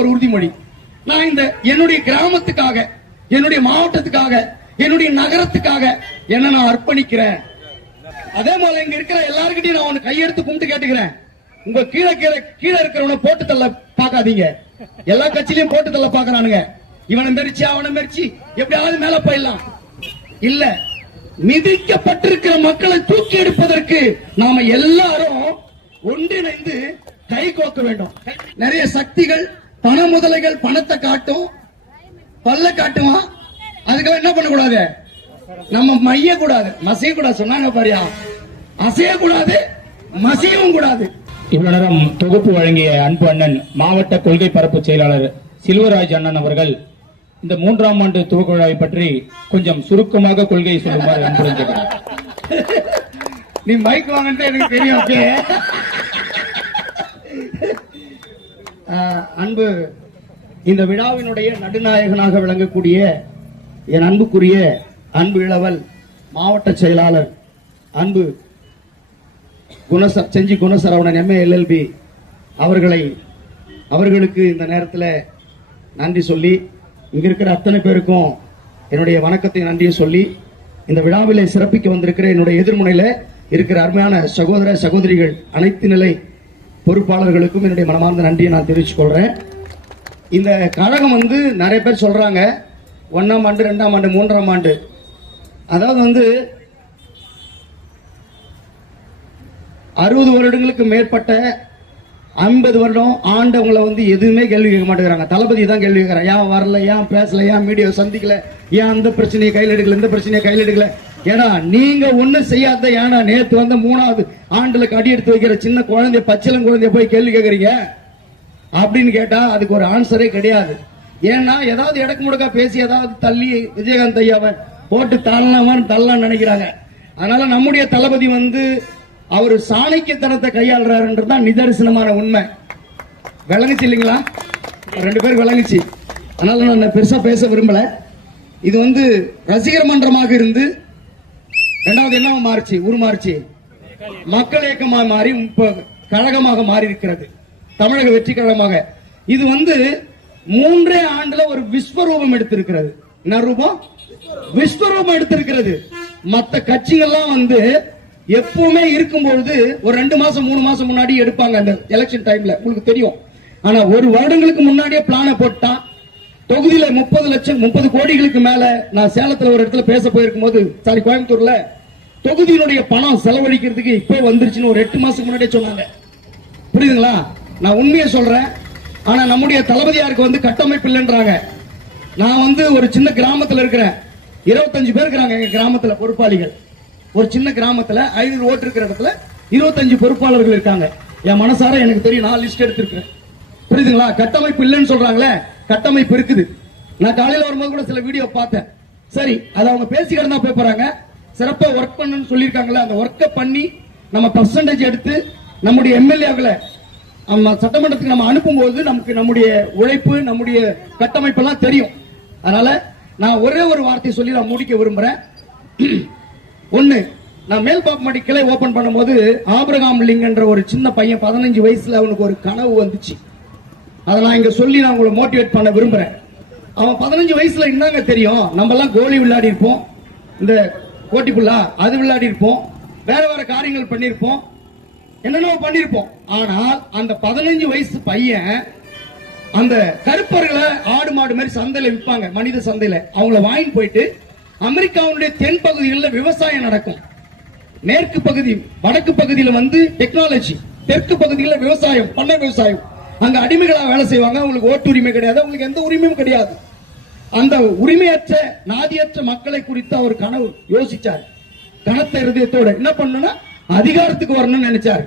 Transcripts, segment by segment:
ஒரு உறுதிமொழி. நான் இந்த என்னுடைய கிராமத்துக்காக, என்னுடைய மாவட்டத்துக்காக, என்னுடைய நகரத்துக்காக என்ன நான் அர்ப்பணிக்கிறேன். அதே போல இங்க இருக்கிற எல்லாருக்கிட்டையும் நான் ஒன்னு கையெடுத்து கும்பிட்டு கேட்டுக்கிறேன். உங்க கீழே இருக்கிறவனை போட்டு தள்ள பாக்காதீங்க. எல்லா கட்சியிலையும் போட்டு தள்ள பாக்குறானுங்க. இவனை மெரிச்சு அவனை மெரிச்சு எப்படியாவது மேல போயிடலாம். இல்ல, மிதிக்கப்பட்டிருக்கிற மக்களை தூக்கி எடுப்பதற்கு நாம எல்லாரும் ஒன்றிணைந்து கை கோக்க வேண்டும். நிறைய சக்திகள் பண முதலைகள் பணத்தை காட்டும், பல்ல காட்டுவான். அதுக்காக என்ன பண்ணக்கூடாது, நம்ம மைய கூடாது, மசைய கூடாது. சொன்னாங்க பாரியா, அசைய கூடாது, மசையவும் கூடாது. இவ்வளவு நேரம் தொகுப்பு வழங்கிய அன்பு அண்ணன் மாவட்ட கொள்கை பரப்பு செயலாளர் செல்வராஜ் அண்ணன் அவர்கள் இந்த 3ஆம் ஆண்டு துவக்க விழாவை பற்றி கொஞ்சம் சுருக்கமாக கொள்கையை சொல்லுமாறு அன்புடன் கேட்கிறேன். நீ மைக் வாங்கிட்டு எனக்கு தெரியும். அன்பு, இந்த விழாவினுடைய நடுநாயகனாக விளங்கக்கூடிய என் அன்புக்குரிய அன்பு இளவல் மாவட்ட செயலாளர் அன்பு செஞ்சி குணசரவணன் எம்ஏ எல்எல்பி அவர்களுக்கு இந்த நேரத்தில் நன்றி சொல்லி, இங்க இருக்கிற அத்தனை பேருக்கும் என்னுடைய வணக்கத்தை நன்றியும் சொல்லி, இந்த விழாவிலே சிறப்பிக்க வந்திருக்கிற என்னுடைய எதிர்முனையில இருக்கிற அருமையான சகோதர சகோதரிகள் அனைத்து நிலை பொறுப்பாளர்களுக்கும் என்னுடைய மனமார்ந்த நன்றியை நான் தெரிவித்துக் கொள்றேன். இந்த கழகம் நிறைய பேர் சொல்றாங்க 1ஆம் ஆண்டு 2ஆம் ஆண்டு 3ஆம் ஆண்டு. அதாவது 60 வருடங்களுக்கு மேற்பட்ட 50 வருடம் ஆண்டவங்களை எதுவுமே கேள்வி கேட்க மாட்டேங்கிறாங்க. தளபதி தான் கேள்வி கேட்கிறாங்க. ஏன் வரல, ஏன் பேசல, ஏன் மீடியா சந்திக்கல, ஏன் அந்த பிரச்சனையை கையில் எடுக்கல, இந்த பிரச்சனையை கையில் எடுக்கல. ஏன்னா நீங்க ஒண்ணு செய்யாத, ஏன்னா நேற்று 3ஆவது ஆண்டுல அடி எடுத்து வைக்கிற சின்ன குழந்தைய, பச்சிலம் குழந்தைய போய் கேள்வி கேட்கறீங்க அப்படின்னு கேட்டா அதுக்கு ஒரு ஆன்சரே கிடையாது. ஏன்னா ஏதாவது இடக்கு முடக்கா பேசி ஏதாவது தள்ளி விஜயகாந்த் ஐயாவை போட்டு தள்ளலாம் நினைக்கிறாங்க. அதனால நம்முடைய தளபதி அவர் சாணக்கியத்தனத்தை கையாளுறாருன்றதுதான் நிதர்சனமான உண்மை. விளங்குச்சு இல்லைங்களா? 2 பேர் விளங்குச்சு. அதனால நான் பெருசா பேச விரும்பல. இது ரசிகர் மன்றமாக இருந்து 2வது என்ன மாறிச்சு, உருமாறிச்சு, மக்கள் இயக்கமாக மாறி கழகமாக மாறி இருக்கிறது, தமிழக வெற்றி கழகமாக. இது 3 ஆண்டுல ஒரு விஸ்வரூபம் எடுத்திருக்கிறது. என்ன ரூபம்? விஸ்வரூபம் எடுத்திருக்கிறது. மற்ற கட்சிகள்லாம் எப்பவுமே இருக்கும்போது ஒரு 2 மாசம் 3 மாசம் முன்னாடி எடுப்பாங்க அந்த எலெக்ஷன் டைம்ல, உங்களுக்கு தெரியும். ஆனா 1 வருடங்களுக்கு முன்னாடியே பிளான போட்டா தொகுதியில 30 கோடிகளுக்கு மேல. நான் சேலத்துல ஒரு இடத்துல பேச போயிருக்கும் போது, கோயம்புத்தூர்ல தொகுதியினுடைய பணம் செலவழிக்கிறதுக்கு இப்போ வந்துருச்சுன்னு ஒரு 8 மாசம் முன்னாடியே சொன்னாங்க. புரியுதுங்களா? நான் உண்மையை சொல்றேன். ஆனா நம்முடைய தளபதியாருக்கு கட்டமைப்பு இல்லைன்றாங்க. நான் ஒரு சின்ன கிராமத்துல இருக்கிறேன். 25 பேர் இருக்கிறாங்க எங்க கிராமத்துல பொறுப்பாளிகள். ஒரு சின்ன கிராமத்துல 500 ஓட்டு இருக்கிற இடத்துல 25 பொறுப்பாளர்கள் இருக்காங்க. என் மனசார எனக்கு தெரியும், நான் லிஸ்ட் எடுத்திருக்கிறேன். புரியுதுங்களா? கட்டமைப்பு இல்லைன்னு சொல்றாங்களே, கட்டமைப்பு இருக்குது. நான் காலையில வரும்போது கூட சில வீடியோ பார்த்தேன். சரி, அதை அவங்க பேசி கிடந்தா போய் போறாங்க. சிறப்பா ஒர்க் பண்ணு சொல்லியிருக்காங்களே, அந்த ஒர்க்கை பண்ணி நம்ம பர்சன்டேஜ் எடுத்து நம்முடைய எம்எல்ஏக்களை சட்டமன்றத்துக்கு நம்ம அனுப்பும் போது நமக்கு நம்முடைய உழைப்பு, நம்முடைய கட்டமைப்பு எல்லாம் தெரியும். அதனால நான் ஒரே ஒரு வார்த்தையை சொல்லி நான் முடிக்க விரும்புறேன். ஒண்ணு, நான் மேல்பாப்பமடி கிளை ஓபன் பண்ணும்போது ஆபிரகாம் லிங்கன்ற ஒரு சின்ன பையன் 15 வயசுல அவனுக்கு ஒரு கனவு வந்துச்சு. அதை நான் இங்க சொல்லி நான் உங்களை மோட்டிவேட் பண்ண விரும்புறேன். அவன் 15 வயசுல என்னங்க தெரியும், நம்ம எல்லாம் கோலி விளையாடி இருப்போம், இந்த கோட்டிப்புள்ளா அது விளையாடி இருப்போம், வேற வேற காரியங்கள் பண்ணிருப்போம், என்னென்ன பண்ணிருப்போம். ஆனால் அந்த 15 வயசு பையன் அந்த கருப்பர்களை ஆடு மாடு மாதிரி சந்தையில விற்பாங்க, மனித சந்தையில. அவங்கள வாங்கி போயிட்டு அமெரிக்காவுடைய தென் பகுதிகளில் விவசாயம் நடக்கும், மேற்கு பகுதி வடக்கு பகுதியில் டெக்னாலஜி, தெற்கு பகுதியில் விவசாயம், பண்ணை விவசாயம். அங்க அடிமைகளா வேலை செய்வாங்க. அவங்களுக்கு ஓட்டு உரிமை கிடையாது, அவங்களுக்கு எந்த உரிமையும் கிடையாது. அந்த உரிமையற்ற நாதியற்ற மக்களை குறித்து அவர் கனவு யோசிச்சார். கனத்த இருதயத்தோட என்ன பண்ணணும்னா அதிகாரத்துக்கு வரணும்னு நினைச்சாரு.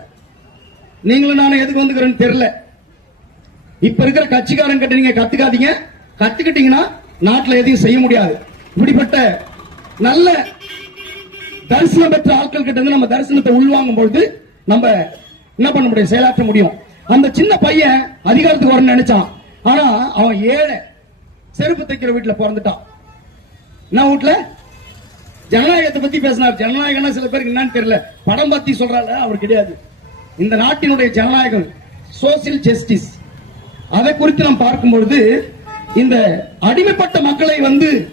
நீங்களும் நானும் எதுக்கு வந்துக்கிறேன்னு தெரியல. இப்ப இருக்கிற கட்சிக்காரன் கிட்ட நீங்க கத்துக்காதீங்க. கத்துக்கிட்டீங்கன்னா நாட்டில் எதையும் செய்ய முடியாது. இப்படிப்பட்ட நல்ல தரிசனம் பெற்ற ஆட்கள் கிட்ட இருந்து நம்ம தரிசனத்தை உள்வாங்கும் பொழுது நம்ம என்ன பண்ண முடியும், செயலாற்ற முடியும். அந்த சின்ன பையன் அதிகாரத்துக்கு வரணும்னு நினைச்சான். ஆனா அவன் ஏழை, செருப்பு தைக்கிற வீட்டுல பிறந்துட்டான். என்ன வீட்டுல? ஜனநாயகத்தை பத்தி பேசினார். ஜனநாயகம் சில பேருக்கு என்னன்னு தெரியல, படம் பத்தி சொல்றாரு, அவர் கிடையாது. இந்த நாட்டினுடைய ஜனநாயகம் சோசியல் ஜஸ்டிஸ், அதை குறித்து நாம் பார்க்கும் பொழுது இந்த அடிமைப்பட்ட மக்களை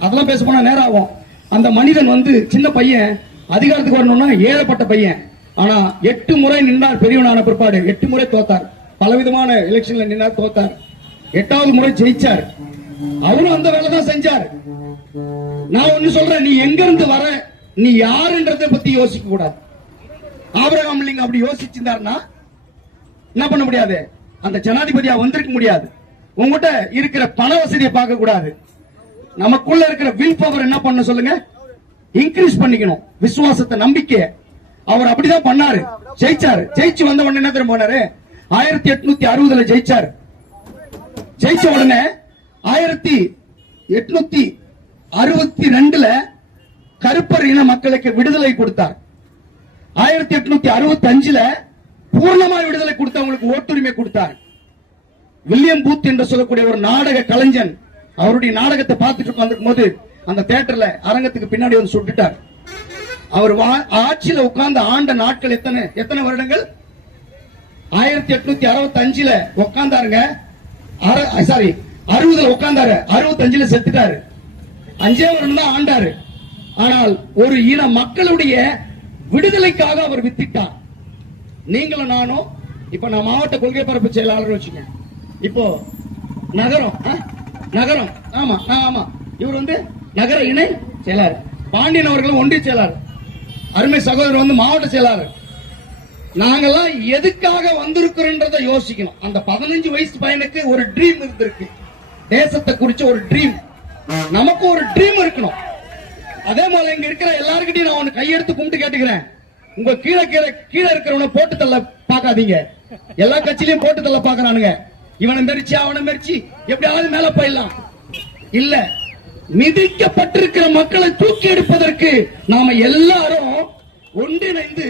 அதெல்லாம் பேச போனா நேரம் ஆகும். அந்த மனிதன் சின்ன பையன் அதிகாரத்துக்கு வரணும்னா ஏழப்பட்ட பையன். ஆனா 8 முறை நின்றார் பெரியவனான பிற்பாடு. 8 முறை தோத்தார். பலவிதமான எலெக்ஷன்ல நின்றார், தோத்தார். 8வது முறை ஜெயிச்சார். அவரும் அந்த வேலை தான் செஞ்சார். நான் ஒண்ணு சொல்றேன், நீ எங்க இருந்து வர, நீ யாருன்றதை பத்தி யோசிக்க கூடாது. ஆபிரகாம் லிங்கம் அப்படி யோசிச்சிருந்தாருன்னா என்ன பண்ண முடியாது, அந்த ஜனாதிபதியா வந்திருக்க முடியாது. உங்ககிட்ட இருக்கிற பண வசதியை பார்க்க கூடாது. நமக்குள்ள இருக்கிற வில் பவர் என்ன பண்ண சொல்லுங்க, இன்க்ரீஸ் பண்ணிக்கணும். விசுவாசத்தை, நம்பிக்கை. அவர் அப்படிதான் பண்ணாரு, ஜெயிச்சாரு. ஜெயிச்சு வந்த உடனே என்ன தெரியும் போனாரு, 1860 ஜெயிச்சாரு. ஜெயிச்ச உடனே 1862 கருப்பர் இன மக்களுக்கு விடுதலை கொடுத்தார். 1865 பூர்ணமாய் விடுதலை கொடுத்தவங்களுக்கு ஓட்டுரிமை கொடுத்தார். வில்லியம் பூத் என்று சொல்லக்கூடிய ஒரு நாடக கலைஞன் அவருடைய நாடகத்தை பார்த்துட்டு உட்கார்ந்துருக்கும் போது அந்த தியேட்டர்ல அரங்கத்துக்கு பின்னாடி சுட்டுட்டார். அவர் ஆட்சியில உட்கார்ந்து ஆண்ட நாட்கள் எத்தனை வருடங்கள்? 1865 உட்கார்ந்தாருங்க. 60 உட்கார்ந்தாரு, 65 செத்துட்டாரு. 5 வருடம் தான் ஆண்டாரு. ஆனால் ஒரு இன மக்களுடைய விடுதலைக்காக அவர் வித்திட்டார். நீங்களும் நானும் இப்ப நான் மாவட்ட கொள்கை பரப்பு செயலாளர் வச்சுக்கேன். இப்போ நகரம் ஆமா ஆமா, இவர் நகர இணை செயலாளர். பாண்டியன் அவர்கள் ஒன்றிய செயலாளர். அருமை சகோதரர் மாவட்ட செயலாளர். நாங்கெல்லாம் எதுக்காக வந்திருக்கிறோன்றதை யோசிக்கணும். அந்த 15 வயசு பையனுக்கு ஒரு ட்ரீம் இருந்திருக்கு, தேசத்தை குறிச்ச ஒரு ட்ரீம். நமக்கு ஒரு ட்ரீம் இருக்கணும். அதே போல இங்க இருக்கிற எல்லாருக்கிட்டையும் நான் ஒன்னு கையெடுத்து கும்பிட்டு கேட்டுக்கிறேன். உங்க கீழே இருக்கிறவனை போட்டு தள்ள பாக்காதீங்க. எல்லா கட்சியிலையும் போட்டு தள்ள பாக்குறானுங்க. இவனை மெரிச்சு அவனை மெரிச்சு எப்படியாவது மேல போயிடலாம். இல்ல, மிதிக்கப்பட்டிருக்கிற மக்களை தூக்கி எடுப்பதற்கு நாம எல்லாரும் ஒன்றிணைந்து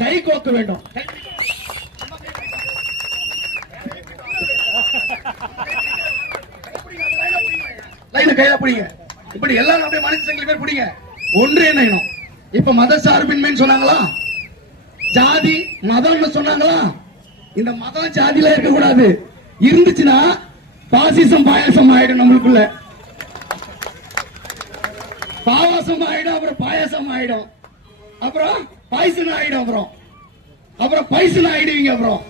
கை கோக்க வேண்டும். கையில பிடிங்க. இப்படி எல்லாரும் அப்படியே மனித சங்கிலி பேர் பிடிங்க. ஒன்றிணைணும். இப்ப மத சார்பின்மைன்னு சொன்னாங்களா, ஜாதி மதம்னு சொன்னாங்களா. இந்த மதம் ஜாதியில இருக்க கூடாது. இருந்துச்சுன்னா பாசிசம் பாயாசம் ஆயிடும். நம்மளுக்குள்ள பாவாசம் ஆயிடும், அப்புறம் பாயாசம் ஆயிடும், அப்புறம் பாய்சன் ஆயிடும், அப்புறம் பைசன் ஆயிடுவீங்க. அப்புறம்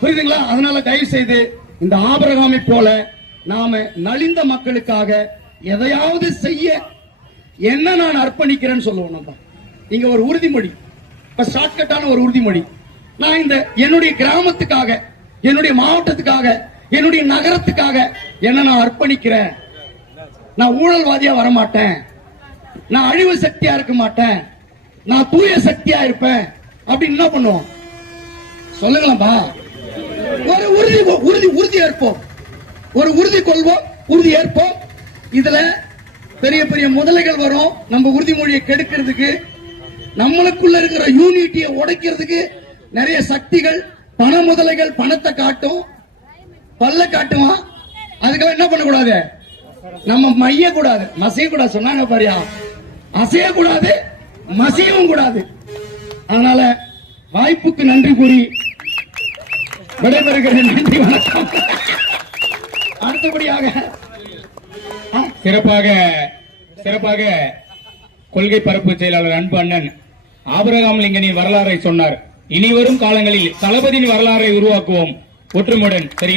புரியுதுங்களா? அதனால தயவு செய்து இந்த ஆபிரகாமை போல நாம நலிந்த மக்களுக்காக எதையாவது செய்ய என்ன நான் அர்ப்பணிக்கிறேன்னு சொல்லுவோம். நம்ம இங்க ஒரு உறுதிமொழி, ஷார்ட்கட்டான ஒரு உறுதிமொழி. நான் இந்த என்னுடைய கிராமத்துக்காக, என்னுடைய மாவட்டத்துக்காக, என்னுடைய நகரத்துக்காக என்ன நான் அர்ப்பணிக்கிறேன். நான் ஊழல்வாதியா வரமாட்டேன், நான் அழிவு சக்தியா இருக்க மாட்டேன், நான் தூய சக்தியா இருப்பேன் அப்படின்னு என்ன பண்ணுவோம் சொல்லுங்களா? ஒரு உறுதி ஏற்போம், ஒரு உறுதி கொள்வோம், உறுதி ஏற்போம். இதுல பெரிய பெரிய முதலைகள் வரும் நம்ம உறுதிமொழியை கெடுக்கிறதுக்கு, நம்மளுக்குள்ள இருக்கிற யூனிட்டியை உடைக்கிறதுக்கு நிறைய சக்திகள், பண முதலைகள் பணத்தை காட்டும், பல்ல காட்டுவான். அதுக்காக என்ன பண்ணக்கூடாது, நம்ம மைய கூடாது, மசைய கூடாது. சொன்னாங்க பாரியா, அசைய கூடாது, மசையவும் கூடாது. அதனால வாய்ப்புக்கு நன்றி கூறி விடைபெறுகிறேன். நன்றி, வணக்கம். அடுத்தபடியாக சிறப்பாக கொள்கை பரப்பு செயலாளர் அன்பு அண்ணன் ஆபிரகாம் லிங்கனின் வரலாறை சொன்னார். இனிவரும் காலங்களில் தளபதியின் வரலாறை உருவாக்குவோம் ஒற்றுமையுடன். சரி.